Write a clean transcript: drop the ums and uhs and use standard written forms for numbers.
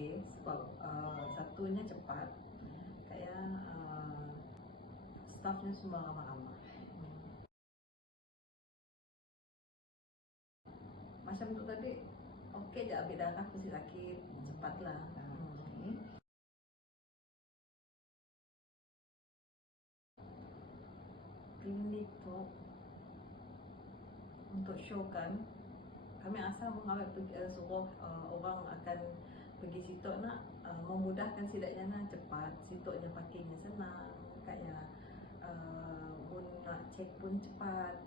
okey sebab satunya cepat, kayak staffnya semua ramah-ramah. Macam tu tadi, okey je ambil darah mesti sakit, cepatlah. Klinik tu untuk show kan, kami asal mengambil suruh orang akan pergi situ nak memudahkan sidaknya nak cepat, situnya parkingnya senang, kayak pun nak cek pun cepat.